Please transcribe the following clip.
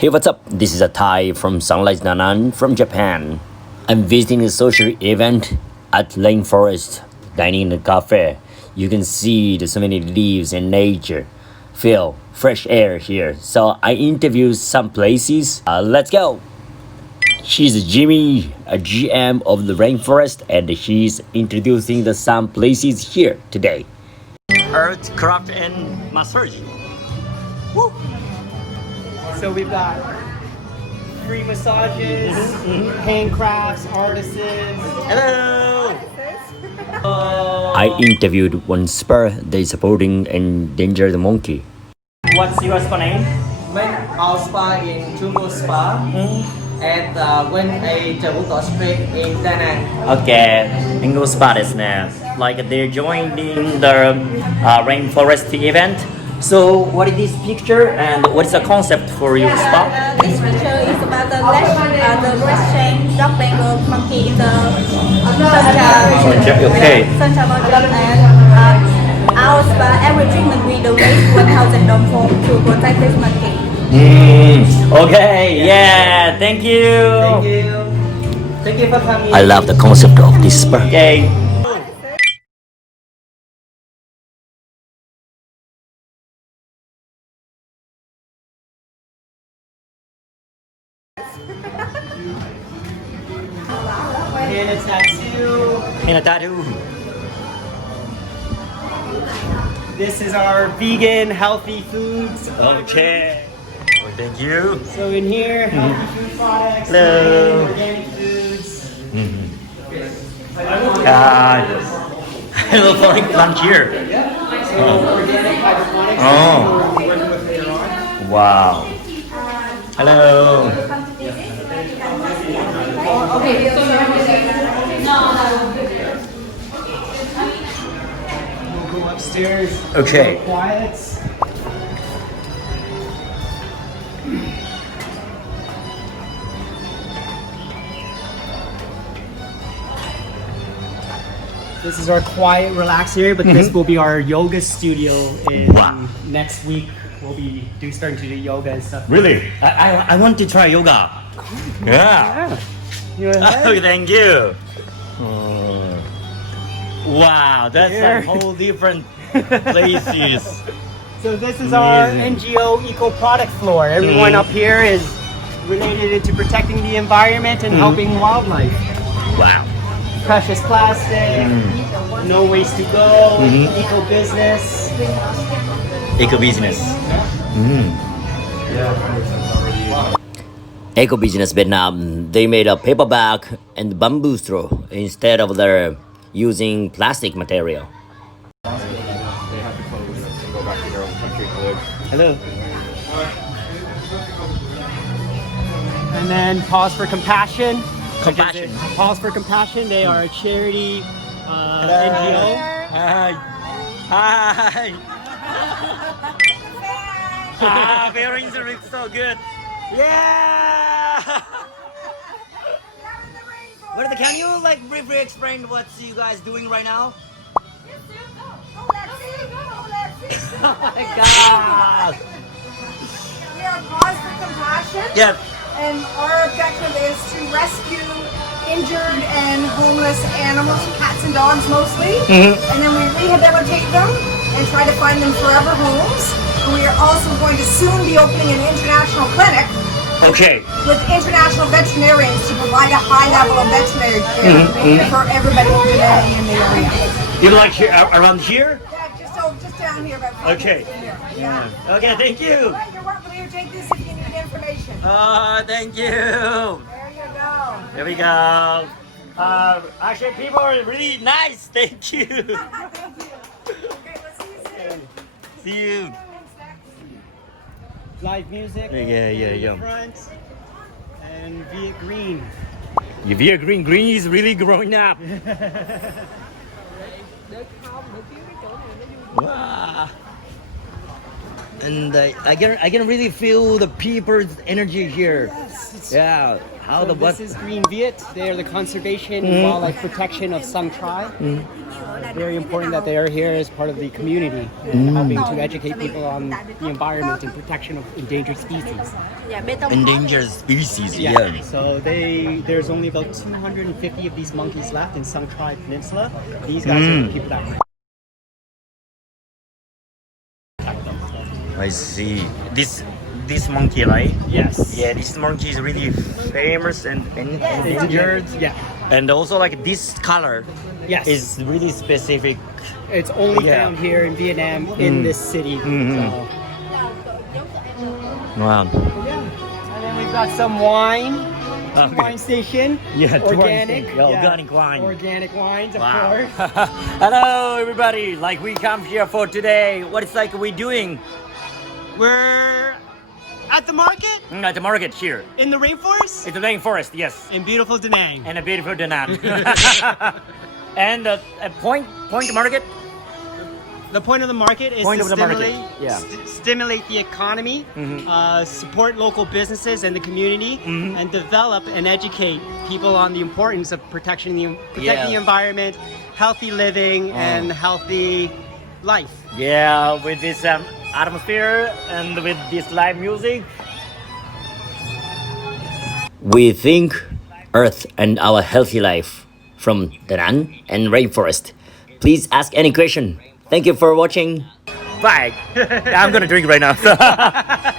Hey, what's up? This is a Thai from Saint Louis Danan from Japan. I'm visiting a social event at Rainforest, dining in a cafe. You can see so many leaves and nature. Feel fresh air here. So I interviewed some places. Let's go. She's Jimmy, a GM of the Rainforest, and she's introducing some places here today. Earth craft and massage. Woo! So we've got free massages, handcrafts, artisans. Hello! I interviewed one spa that is supporting endangered monkey. What's your spa name? Our spa in Jungle Spa at when a Jabuto Street in Danang. Okay, English spa ですね. Like they're joining the rainforest event. So what is this picture and what is the concept for your spa? This picture is about the resting dog Bengal monkey in the Sunshine. Okay. Sunshine monkey and our spa, every treatment we donate 1,000 dong to protect this monkey. Okay, yeah, thank you. Thank you. Thank you for coming. I love the concept of this spa. Okay. Henna tattoo. This is our vegan, healthy foods. Okay. Well, thank you. So in here, healthy food products, Hello. organic foods. I love foreign lunch here. Organic hydroponics. Oh. Wow. Hello. We'll go upstairs. Okay. Quiet. This is our quiet, relaxed area, but this will be our yoga studio. Next week, we'll be starting to do yoga and stuff. Really? I want to try yoga. Yeah. You Oh, thank you. Wow, that's a whole different places. So this is our Amazing. NGO eco product floor. Everyone up here is related to protecting the environment and helping wildlife. Wow. Precious plastic, no waste to go, eco business. Eco business. Eco business Vietnam. They made a paper bag and bamboo straw instead of their using plastic material. Hello. And then Paws for Compassion. Compassion. Paws for Compassion. They are a charity NGO. Hi. Hi. Ah, bearings are so good. Yeah. Can you like briefly explain what you guys doing right now? Oh my God. We are Paws for Compassion, Yeah. and our objective is to rescue injured and homeless animals, cats and dogs mostly, and then we rehabilitate them and try to find them forever homes. And we are also going to soon be opening an international clinic Okay. with international veterinarians to provide a high level of veterinary care for everybody who's in the area. You like here around here? Yeah, just down here. About 5 Okay. minutes from here. Yeah. Okay, thank you. You're welcome. Here, take this if you need information. Thank you. There you go. Here we go. Actually, people are really nice. Thank you. Okay, let's see you soon. See you. Live music. Yeah. in the front. And Viet Green. Your green is really growing up. Wow. and I can really feel the people's energy here. Yeah, how the what? This is Green Viet. They are the conservation and wildlife protection of Sung Tribe. Very important that they are here as part of the community and helping to educate people on the environment and protection of endangered species. Yeah, better. Endangered species. Yeah. So there's only about 250 of these monkeys left in Sung Tribe Peninsula. These guys are the people that protect them. I see. This monkey, right? Yes. Yeah, this monkey is really famous and endangered. Yeah. And also like this color Yes. is really specific. It's only Yeah. found here in Vietnam in this city. So. Wow. And then we've got some wine. Okay. Wine station. Yeah, Organic. Yeah, organic wine. Organic wines, of Wow. course. Hello everybody. Like we come here for today. What is like we doing? We're at the market At the market here. in the rainforest It's the rainforest, yes. in beautiful Danang. And a beautiful Danang. And a point market. The point of the market is Point to of the market, stimulate, yeah. stimulate the economy, support local businesses and the community, and develop and educate people on the importance of protecting the environment, healthy living, and healthy life. Yeah, with this atmosphere and with this live music. We think Earth and our healthy life from Danang and Rainforest. Please ask any question. Thank you for watching. Bye. I'm gonna drink right now.